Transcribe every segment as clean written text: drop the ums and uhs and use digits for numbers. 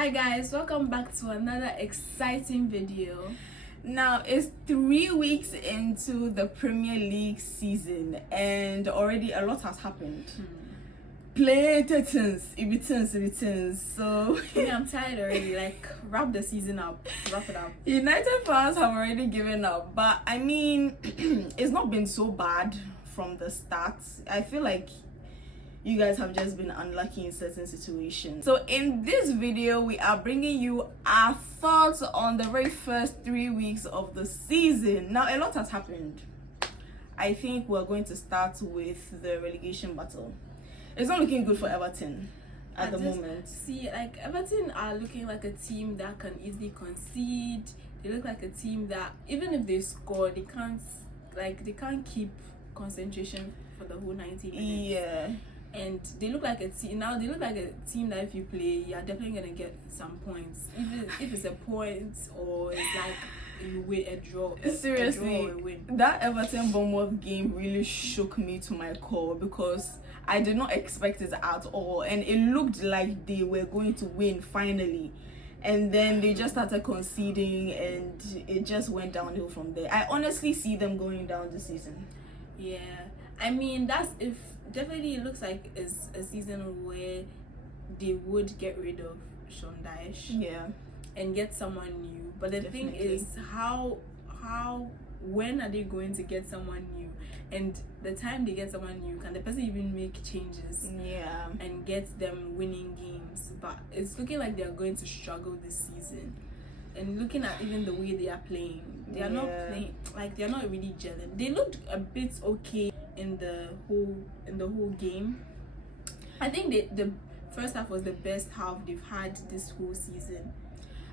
Hi guys, welcome back to another exciting video. Now it's 3 weeks into the Premier League season and already a lot has happened. Plenty things, it turns. So I'm tired already. Like, wrap the season up, wrap it up. United fans have already given up, but I mean, it's not been so bad from the start. I feel like you guys have just been unlucky in certain situations. So in this video, we are bringing you our thoughts on the very first 3 weeks of the season. Now, a lot has happened. I think we're going to start with the relegation battle. It's not looking good for Everton at the moment. See, like, Everton are looking like a team that can easily concede. They look like a team that even if they score, they can't keep concentration for the whole 90 minutes. Yeah. And they look like a team now. They look like a team that if you play, you're definitely gonna get some points. Even if it's a point or it's like you win a draw. Seriously, a draw or a win. That Everton Bournemouth game really shook me to my core because I did not expect it at all, and it looked like they were going to win finally. And then they just started conceding, and it just went downhill from there. I honestly see them going down this season. Yeah, I mean definitely it looks like it's a season where they would get rid of Sean Dyche. Yeah. And get someone new. But the thing is, when are they going to get someone new? And the time they get someone new, can the person even make changes? Yeah. And get them winning games? But it's looking like they're going to struggle this season. And looking at even the way they are playing, they are not playing, like, they're not really gelling. They looked a bit okay in the whole game. I think the first half was the best half they've had this whole season.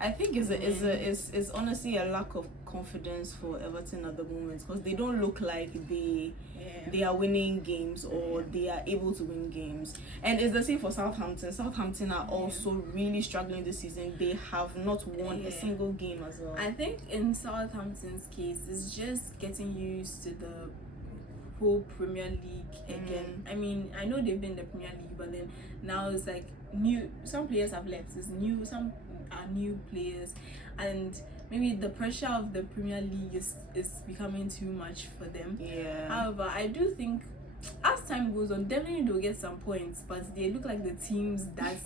I think it's honestly a lack of confidence for Everton at the moment because they don't look like they are winning games or they are able to win games. And it's the same for Southampton. Southampton are also really struggling this season. They have not won a single game as well. I think in Southampton's case, it's just getting used to the whole Premier League again. I mean, I know they've been in the Premier League, but then now it's like some players have left. Some are new players, and maybe the pressure of the Premier League is becoming too much for them. Yeah. However, I do think as time goes on, definitely they'll get some points, but they look like the teams that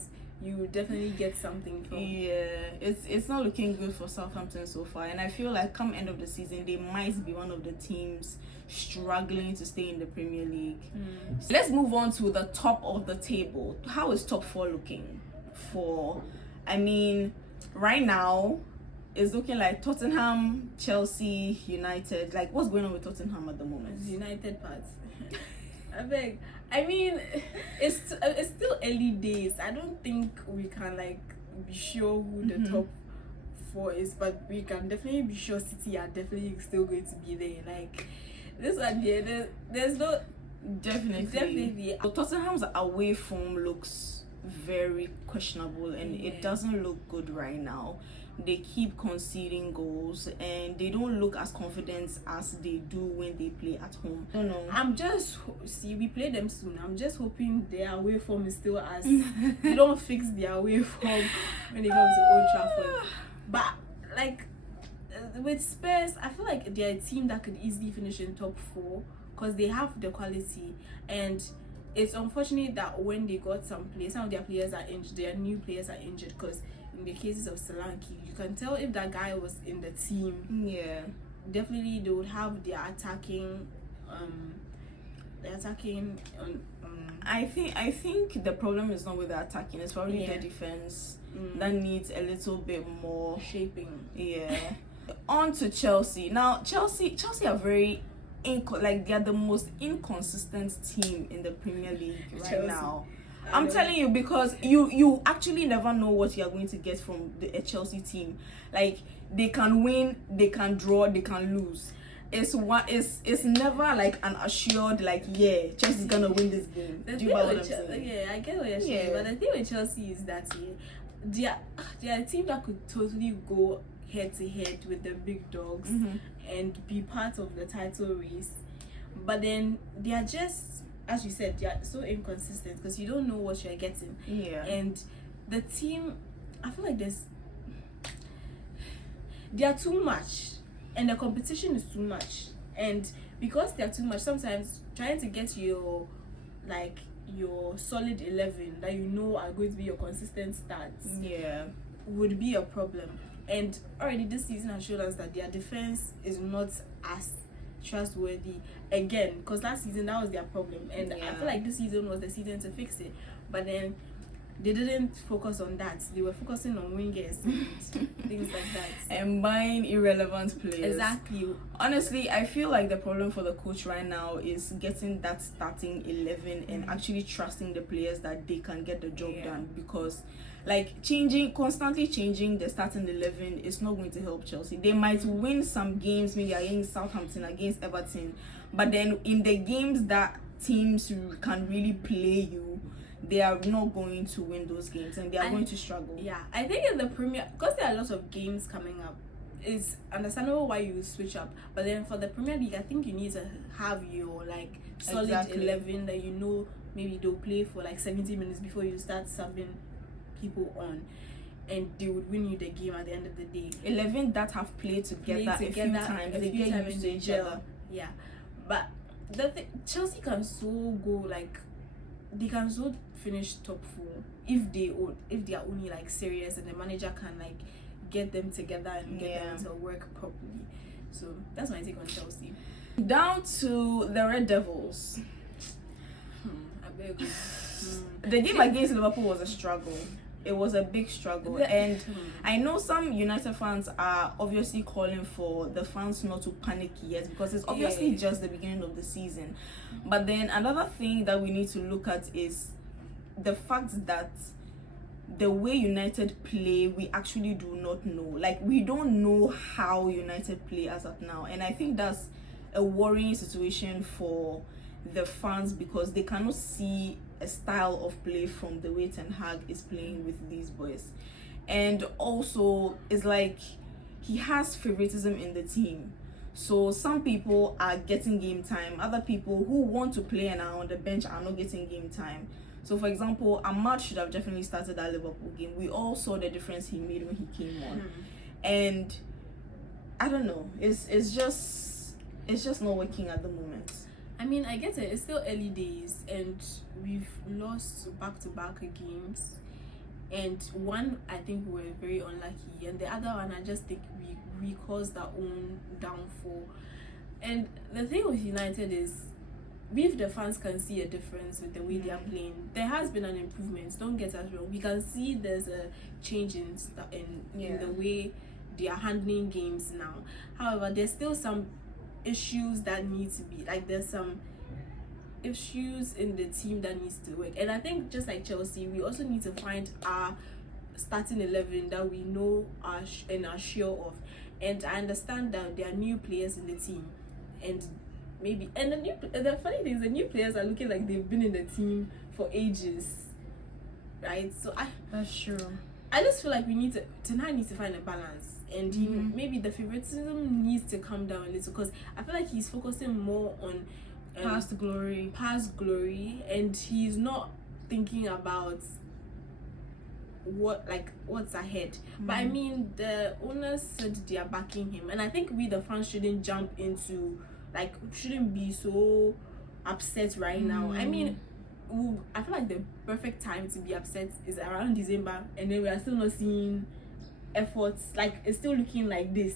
you definitely get something from. Yeah, it's not looking good for Southampton so far, and I feel like come end of the season they might be one of the teams struggling to stay in the Premier League. So let's move on to the top of the table. How is top 4 looking for? I mean, right now it's looking like Tottenham, Chelsea, United. Like, what's going on with Tottenham at the moment? It's United part. I mean, it's still early days. I don't think we can be sure who the top 4 is, but we can definitely be sure City are definitely still going to be there. Like, this one here, there's no definitely. So Tottenham's away form looks very questionable, and it doesn't look good right now. They keep conceding goals and they don't look as confident as they do when they play at home. I don't know. We play them soon. I'm just hoping their away form is still as they don't fix their away form when they come to Old Trafford. But with Spurs, I feel like they're a team that could easily finish in top 4 because they have the quality. And it's unfortunate that when they got some of their players are injured, their new players are injured, because in the cases of Solanke, you can tell if that guy was in the team. Yeah, definitely they would have their attacking. I think the problem is not with the attacking. It's probably the defense that needs a little bit more shaping. Yeah. On to Chelsea. Now, Chelsea are very they are the most inconsistent team in the Premier League right now. I'm telling you, because you actually never know what you are going to get from a Chelsea team. Like, they can win, they can draw, they can lose. It's never like an assured Chelsea's gonna win this game. Do you know what I'm saying? Yeah, I get what you're saying. But the thing with Chelsea is that they are a team that could totally go head to head with the big dogs and be part of the title race, but then they are just, as you said, they are so inconsistent because you don't know what you're getting. Yeah. And the team I feel like they are too much, and the competition is too much, and because they are too much, sometimes trying to get your solid 11 that you know are going to be your consistent starts would be a problem. And already this season has showed us that their defense is not as trustworthy again, because last season that was their problem, and I feel like this season was the season to fix it, but then they didn't focus on that. They were focusing on wingers and things like that, and buying irrelevant players. Exactly. Honestly, I feel like the problem for the coach right now is getting that starting 11 and actually trusting the players that they can get the job done, because like constantly changing the starting 11 is not going to help Chelsea. They might win some games, maybe against Southampton, against Everton, but then in the games that teams can really play you, they are not going to win those games, and they are going to struggle. Yeah, I think in the Premier, because there are lots of games coming up, it's understandable why you switch up. But then for the Premier League, I think you need to have your like solid 11 that you know maybe they'll play for like 70 minutes before you start subbing people on, and they would win you the game at the end of the day. 11 that have played together a few times, they get used to each other. Yeah, but Chelsea can so go like, they can so finish top 4 if they are only like serious, and the manager can like get them together and get them to work properly. So that's my take on Chelsea. Down to the Red Devils. I beg. The game against Liverpool was a struggle. It was a big struggle, and I know some United fans are obviously calling for the fans not to panic yet, because it's obviously just the beginning of the season. But then another thing that we need to look at is the fact that the way United play, we actually do not know. Like, we don't know how United play as of now, and I think that's a worrying situation for the fans, because they cannot see a style of play from the way Ten Hag is playing with these boys. And also, it's like he has favoritism in the team. So some people are getting game time, other people who want to play and are on the bench are not getting game time. So for example, Ahmad should have definitely started that Liverpool game. We all saw the difference he made when he came on. And I don't know, it's just not working at the moment. I mean, I get it. It's still early days, and we've lost back-to-back games. And one, I think we were very unlucky, and the other one, I just think we caused our own downfall. And the thing with United is, if the fans can see a difference with the way they are playing, there has been an improvement. Don't get us wrong. We can see there's a change in the way they are handling games now. However, there's still some issues that need to be, like, there's some issues in the team that needs to work. And I think just like Chelsea, we also need to find our starting 11 that we know and are sure of. And I understand that there are new players in the team, and the funny thing is, the new players are looking like they've been in the team for ages, right? So that's true. I just feel like Ten Hag needs to find a balance. And maybe the favoritism needs to come down a little, because I feel like he's focusing more on past glory, and he's not thinking about what's ahead. But I mean, the owners said they are backing him, and I think we the fans shouldn't shouldn't be so upset right now. I mean, I feel like the perfect time to be upset is around December, and then we are still not seeing efforts. Like, it's still looking like this.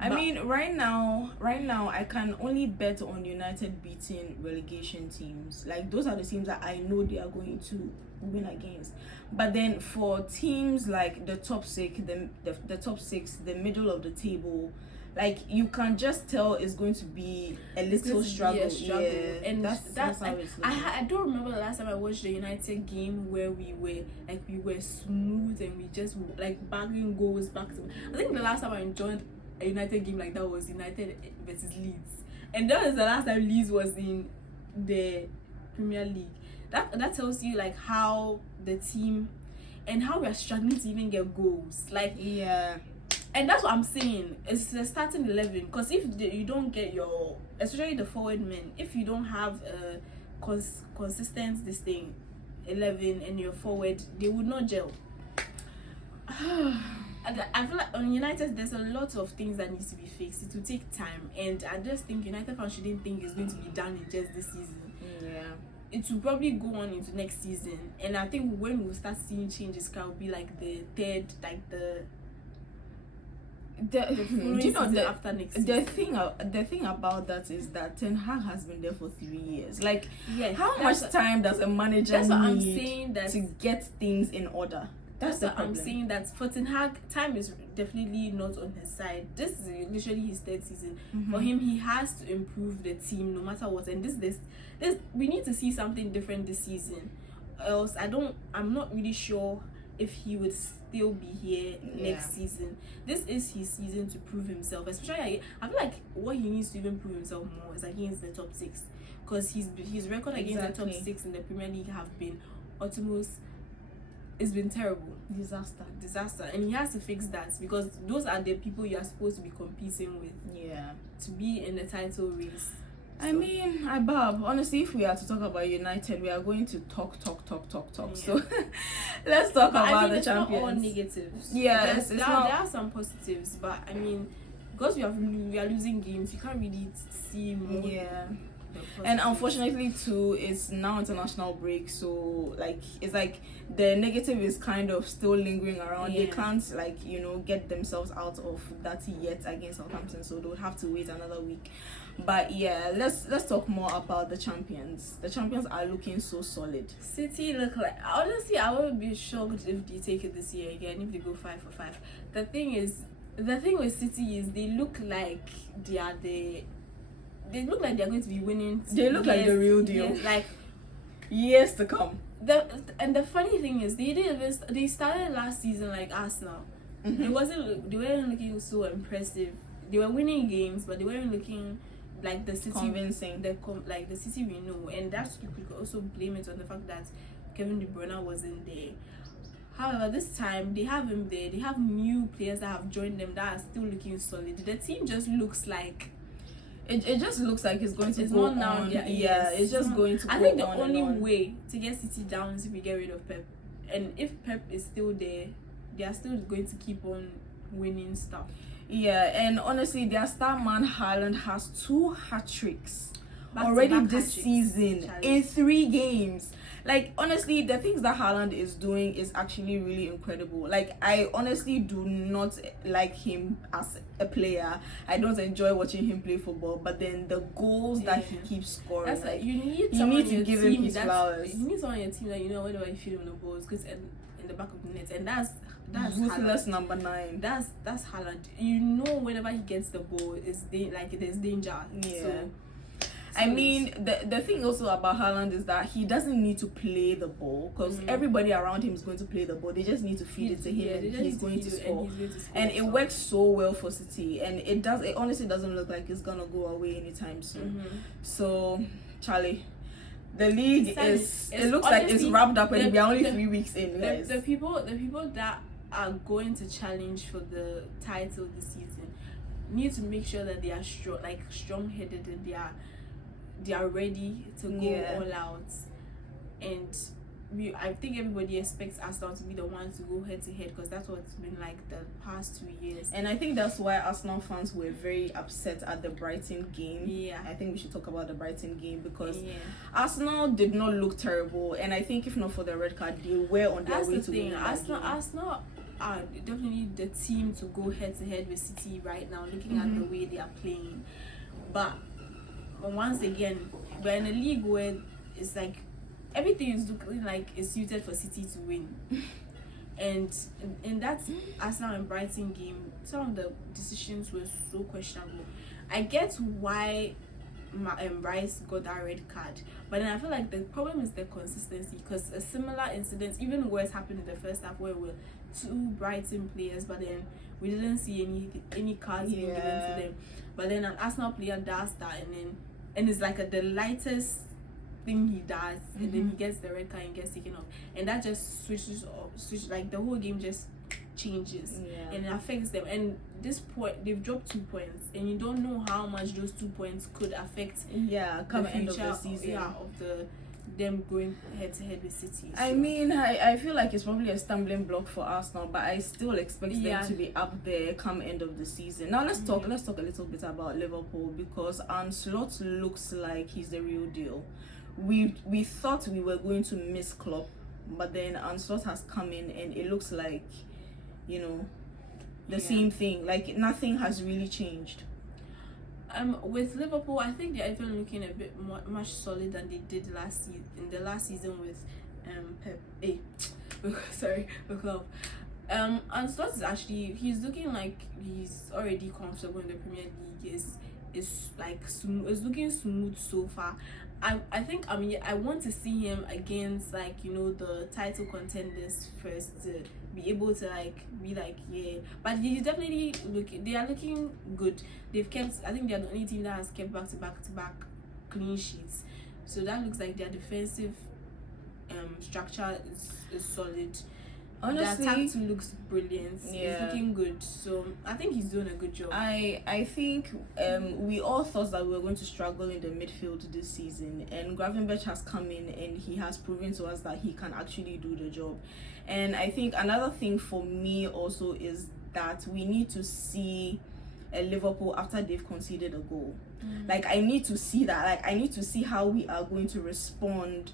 I mean, right now I can only bet on United beating relegation teams. Like, those are the teams that I know they are going to win against. But then for teams like the top six, the middle of the table, like, you can just tell it's going to be a little struggle. Yeah, and that's how it's looking. I don't remember the last time I watched the United game where we were smooth and we just like bagging goals back to. I think the last time I enjoyed a United game like that was United versus Leeds, and that was the last time Leeds was in the Premier League. That tells you like how the team and how we are struggling to even get goals. Like, yeah. And that's what I'm saying. It's the starting 11. Because if you don't get your, especially the forward men, if you don't have a consistent 11 and your forward, they would not gel. And I feel like on United, there's a lot of things that needs to be fixed. It will take time, and I just think United fans shouldn't think it's going to be done in just this season. Yeah. It will probably go on into next season, and I think when we'll start seeing changes, it will be like the third, like the do you know the, after next season. the thing about that is that Ten Hag has been there for 3 years. Like, yeah, how much time does a manager that's what I'm need saying, that to get things in order? That's the what problem. I'm saying, that for Ten Hag, time is definitely not on his side. This is literally his third season. For him, he has to improve the team no matter what. And this we need to see something different this season. Else, I'm not really sure if he would still be here next season. This is his season to prove himself. Especially, I feel like what he needs to even prove himself more is against the top 6, because his record against the top 6 in the Premier League have been utmost. It's been terrible. Disaster. And he has to fix that, because those are the people you are supposed to be competing with. Yeah. To be in the title race. I mean, Bob, honestly, if we are to talk about United, we are going to talk. Yeah. So let's talk about the champions. It's not all negatives. Yeah, there are some positives, but I mean, because we are losing games, you can't really see more. Yeah. And unfortunately too, it's now international break, so like it's like the negative is kind of still lingering around. They can't get themselves out of that yet against Southampton, so they'll have to wait another week. But yeah, let's talk more about the champions. The champions are looking so solid. City look like, honestly, I would be shocked if they take it this year again, if they go 5 for 5. The thing with City is they look like they look like they're going to be winning. They look like the real deal. Yes, like years to come. The funny thing is they started last season like Arsenal. They weren't looking so impressive. They were winning games, but they weren't looking like the City convincing. Like the City we know, and that's, you could also blame it on the fact that Kevin De Bruyne wasn't there. However, this time they have him there. They have new players that have joined them that are still looking solid. The team just looks like. It just looks like it's going to it's go not now. on. It's just going to go on. I think the only way to get City down is if we get rid of Pep. And if Pep is still there, they are still going to keep on winning stuff. Yeah, and honestly, their star man Haaland has 2 hat-tricks already this season in 3 games. Like, honestly, the things that Haaland is doing is actually really incredible. Like, I honestly do not like him as a player. I don't enjoy watching him play football, but then the goals that he keeps scoring, that's like, you need to give him his flowers. You need someone on your team that whenever you feed him the balls, because in the back of the net, and that's ruthless Haaland. number 9. That's Haaland. Whenever he gets the ball, there's danger. Yeah. So I mean, the thing also about Haaland is that he doesn't need to play the ball, because everybody around him is going to play the ball. They just need to feed it to him, and he's going to score. And it works so well for City, and it honestly doesn't look like it's gonna go away anytime soon. So, Charlie, the league it looks like it's wrapped up, and we're only 3 weeks in, guys. The people that are going to challenge for the title this season need to make sure that they are strong-headed, and they are ready to go all out. And I think everybody expects Arsenal to be the ones to go head to head, because that's what it's been like the past 2 years. And I think that's why Arsenal fans were very upset at the Brighton game. Yeah, I think we should talk about the Brighton game, because Arsenal did not look terrible, and I think if not for the red card, they were on their way to winning. Arsenal are definitely the team to go head to head with City right now, looking at the way they are playing. But once again, we're in a league where it's like everything is looking like it's suited for City to win. And in that Arsenal and Brighton game, some of the decisions were so questionable. I get why Rice got that red card, but then I feel like the problem is the consistency, because a similar incident, even worse, happened in the first half, where we were 2 Brighton players, but then we didn't see any cards being given to them. But then an Arsenal player does that, and it's like the lightest thing he does, and then he gets the red card and gets taken off, and that just switches like the whole game just changes, and it affects them. And this point, they've dropped 2 points, and you don't know how much those 2 points could affect come end of the season. Of them going head to head with City. I mean, I feel like it's probably a stumbling block for Arsenal, but I still expect them to be up there come end of the season. Now let's talk a little bit about Liverpool, because Arne Slot looks like he's the real deal. We thought we were going to miss Klopp, but then Arne Slot has come in and it looks like, you know, the same thing. Like nothing has really changed. With Liverpool, I think they're even looking a bit much solid than they did in the last season with Pep. Sorry, with Klopp. And Slot is actually, he's looking like he's already comfortable in the Premier League. Is like it's looking smooth so far. I think I want to see him against, like, you know, the title contenders first, to be able to be like, but he's definitely they are looking good. They've kept, I think they're the only team that has kept back to back clean sheets, so that looks like their defensive structure is solid. Honestly, the attack looks brilliant. It's looking good, so I think he's doing a good job. I think we all thought that we were going to struggle in the midfield this season, and Gravenberch has come in and he has proven to us that he can actually do the job. And I think another thing for me also is that we need to see a Liverpool after they've conceded a goal. Like, I need to see that. Like, I need to see how we are going to respond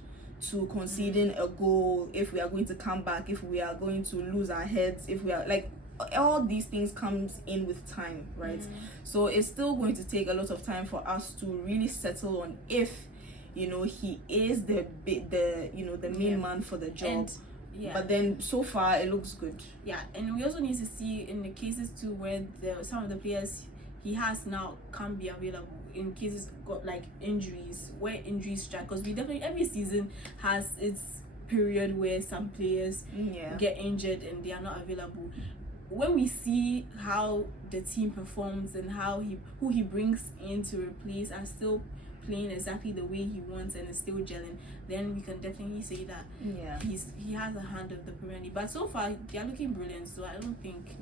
to conceding a goal, if we are going to come back, if we are going to lose our heads, if we are, like, all these things comes in with time, right? So it's still going to take a lot of time for us to really settle on if, you know, he is the main man for the job. But then so far it looks good. And we also need to see in the cases too where some of the players he has now can't be available, in cases got like injuries, where injuries strike, because we definitely, every season has its period where some players get injured and they are not available. When we see how the team performs and who he brings in to replace are still playing exactly the way he wants and is still gelling, then we can definitely say that he has a hand of the Premier League. But so far they are looking brilliant, so I don't think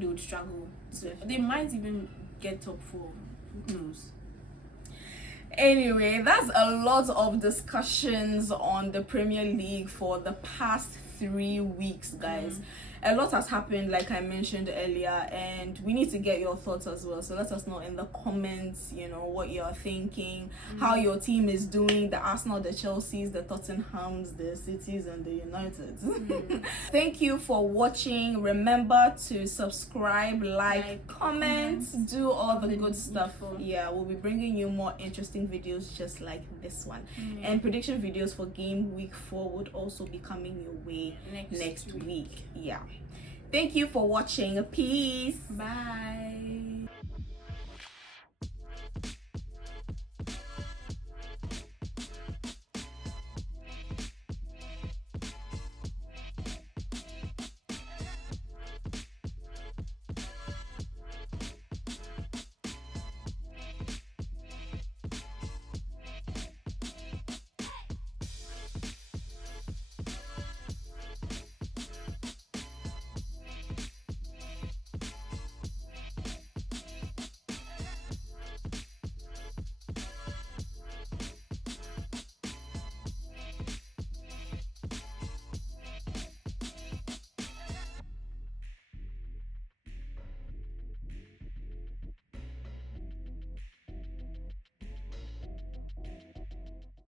they would struggle. So they might even get top 4. Who knows? Anyway, that's a lot of discussions on the Premier League for the past 3 weeks, guys. A lot has happened, like I mentioned earlier, and we need to get your thoughts as well. So let us know in the comments, you know, what you're thinking, how your team is doing, the Arsenal, the Chelseas, the Tottenhams, the Cities, and the Uniteds. Thank you for watching. Remember to subscribe, like, comment, do all the good stuff. We'll be bringing you more interesting videos just like this one. And prediction videos for Game Week 4 would also be coming your way next week. Thank you for watching. Peace. Bye.